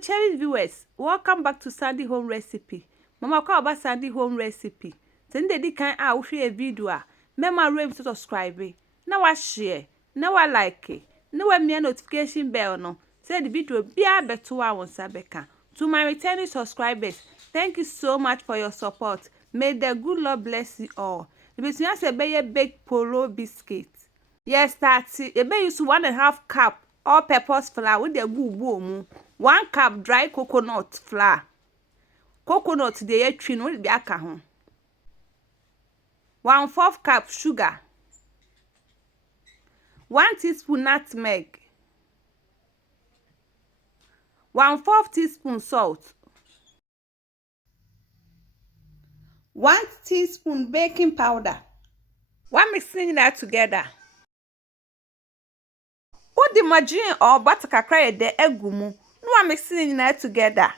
cherished viewers, welcome back to Sandy Home Recipe. Mama kwa ba Sandy Home Recipe. Sende di kan a wo hwe video a, mema rem to subscribe, na wa share, na wa like, na wa mia notification bell no. Say the video bia beto a won sabeka. To my returning subscribers, thank you so much for your support. May the good Lord bless you all. The business say be baked POLOO biscuits. Yes, that's it. You use 1.5 cup all-purpose flour with the good 1 cup dry coconut flour. Coconut the trin with the aka 1/4 cup sugar. 1 teaspoon nutmeg. 1/4 teaspoon salt. 1 teaspoon baking powder. One mixing that together. Put the margarine or butter kakra de egu mu. No one mixing that together.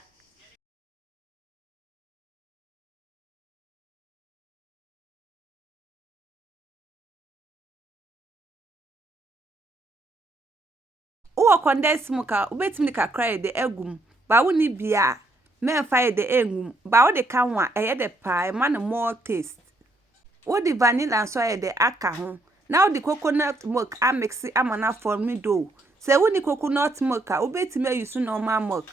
Uwa condensed milk ubetimi kakra de egu mu. Ba woni bia me fa de engum. Ba wo de kanwa eye de pa e man more taste. Wo the vanilla so eye de aka ho. Now the coconut milk I mix it amana for me dough. Say when the coconut milk ubetimi use normal milk.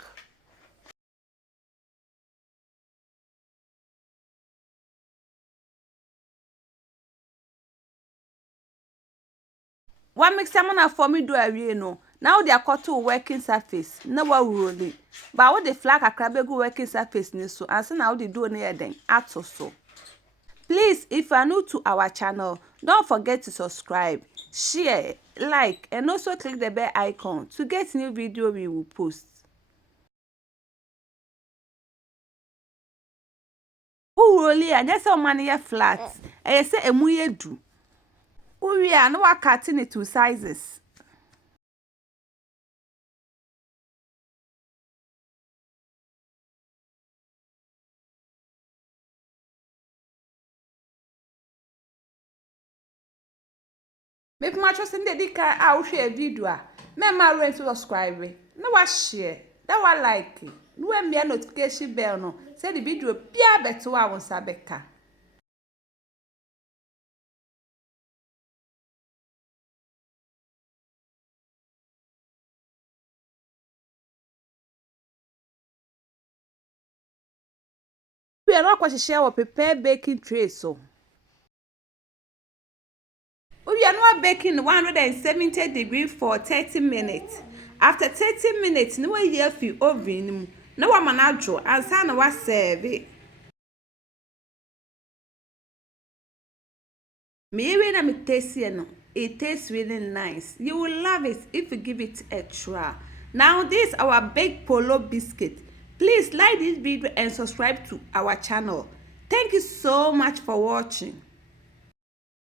One mix amana for me dough awie no. Now the akoto working surface. Na wa roll. Ba wo the flour kakra be go working surface ni so. And so now the dough na den ato so. Please, if you are new to our channel, don't forget to subscribe, share, like, and also click the bell icon to get new video we will post. Uroli and yes, money flat. I say a muye do. Uri and no cutting it 2 sizes. Maybe my trust in the dika I'll share video. Me ma rent to subscribe. No wa share. That wa like. No me notification bell no. Say the video bia beto a won sabeka. We are not share or prepare baking tray so. We are now baking 170 degrees for 30 minutes. After 30 minutes, no way you feel oven. No one manajo and sana was serve it. Me na me taste no. It tastes really nice. You will love it if you give it a try. Now this our baked POLOO biscuit. Please like this video and subscribe to our channel. Thank you so much for watching.